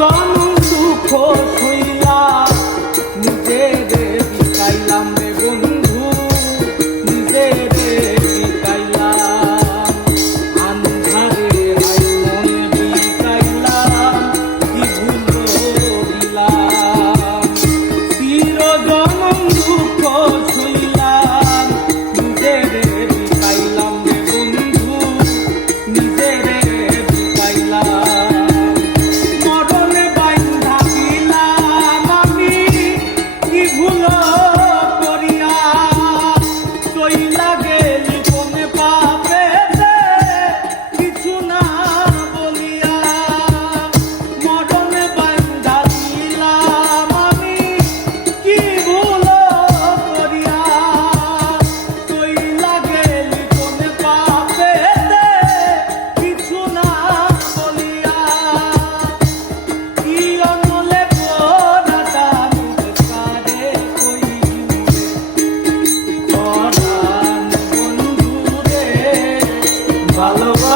জনম দুঃখ সইলা নিজেরে বিকাইলাম রে বন্ধু, নিজেরে বিকাইলাম। আন্ধারে আইমন বিকাইলাম, কি ভুল দিলাম। চির জনম দুঃখ সইলাম নিজেরে বিকাইলাম রে বন্ধু, নিজেরে বিকাইলাম। মরণে বাইন্ধা দিলাম আমি, কি ভুল করিয়া চইলা গেলি কোন পাপেতে, কিছু না বলিয়া। মরণে বাইন্ধা দিলাম আমি, কি ভুল করিয়া চইলা গেলি কোন পাপেতে, কিছু না বলিয়া। কি অনলে পোড়াটা নিতে কইলে পরাণ বন্ধু রে, ভালোবাসা